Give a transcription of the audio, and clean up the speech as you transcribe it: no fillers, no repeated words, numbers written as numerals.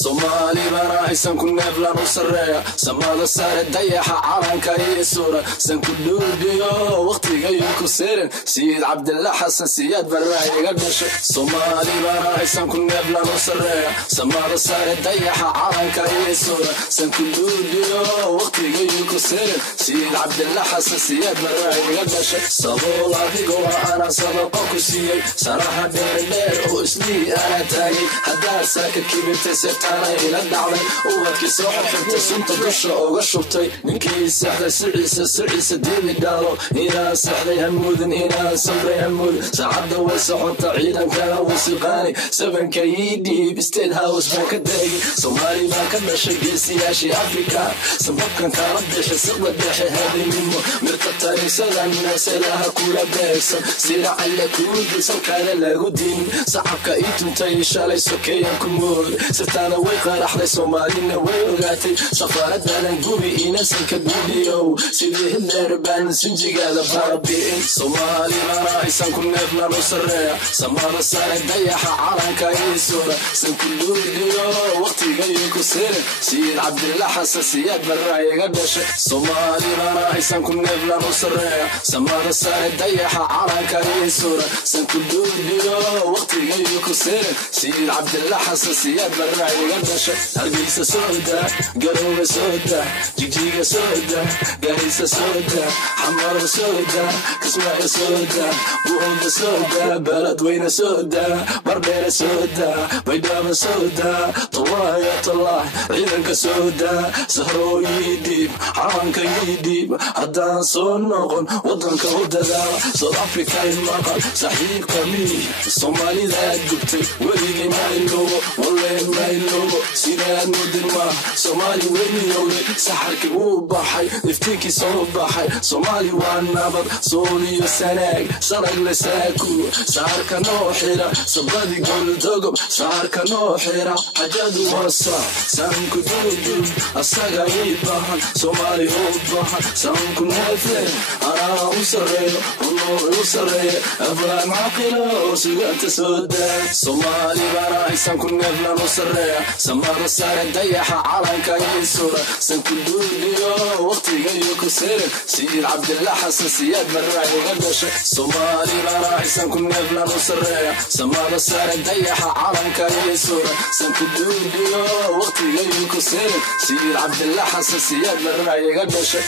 Somali bana isan ku neefla u sareeya samada sare dayaxa calanka iyo suura san ku dhuubiyo waqtiga iyo ku seeran Sayid Cabdillah Xasan Siyaad baraayiga dhashay Somali bana isan ku neefla u sareeya samada sare dayaxa calanka iyo suura san ku dhuubiyo waqtiga iyo ku seeran Sayid Cabdillah Xasan Siyaad baraayiga dhashay sabol adigo ana sabaqo ku siiyay saraha dheer oo isli ana taagi hadaa saaka kibirtay setana ila dhacday oo wadkii soo xirtay sunta dusha uga shubtay ninkii saxda siciisa dibi dhaalo ila saxday hamuudin ila sabray hamuud saacada way socota ciidanka wasiqaani sabanka yidib state house baa ka degay Somali baa ka dhashay geesiyaashii Afrika sababkan kala bixi sida dhexe habeenimo mirta taariikhdan nasalaha kula beegsan sida alla kuudi salkaana lagu diin sacabka intuntay shalay sokeeya ku mood sirtaana way qaraxday Soomaalina way ogaatay safaaradan gubi inasan ka gudiyo sidii Hitler baan sinjigaada barabiin Somali bana isan ku neefla u sareeya samada sare dayaxa calanka iyo suura san ku dhuubiyo waqtiga iyo ku seeran Sayid Cabdillah Xasan Siyaad baraayiga dhashay Somali bana isan ku neefla u sareeya samada sare dayaxa calanka iyo suura san ku dhuubiyo waqtiga iyo ku seeran Sayid Cabdillah Xasan Siyaad baraayiga dhashay Hargeysa sooda garowe sooda jijiga sooda Garissa sooda Xamar sooda Kismaayo sooda Buuda sooda Beledweyne sooda Bardheere sooda Baydhabo sooda Tallaaya tallaah ciidanka sooda Sahro yidib calanka yidib haddaan soo noqon wadanka u dadaala South Africa maqal saaxiibka mii Soomaalida gubtay weligii ma iloobo wallee ma iloobo sidaan mudima Somali weyniyowday saxarkii uu baxay iftiinkii soo baxay Somali waa nabad sooliyo sanaag sarag la saaku saarka noo xira sabadi goldogob saarka noo xira xajadu wasa sanku duudub asaga ii bahan Somali u bahan sanku neefle anaa u sareeyo u sareeyo aflaan caqilo suganta sooda Somali bana isan ku neefla u sareeya samada sare dayaxa calanka iyo suura san ku dhuubiyo waqtiga iyo ku seeran Sayid Cabdillah Xasan Siyaad baraayiga dhashay Somali bana isan ku neefla u sareeya samada sare dayaxa calanka iyo suura san ku dhuubiyo waqtiga iyo ku seeran Sayid Cabdillah Xasan Siyaad baraayiga dhashay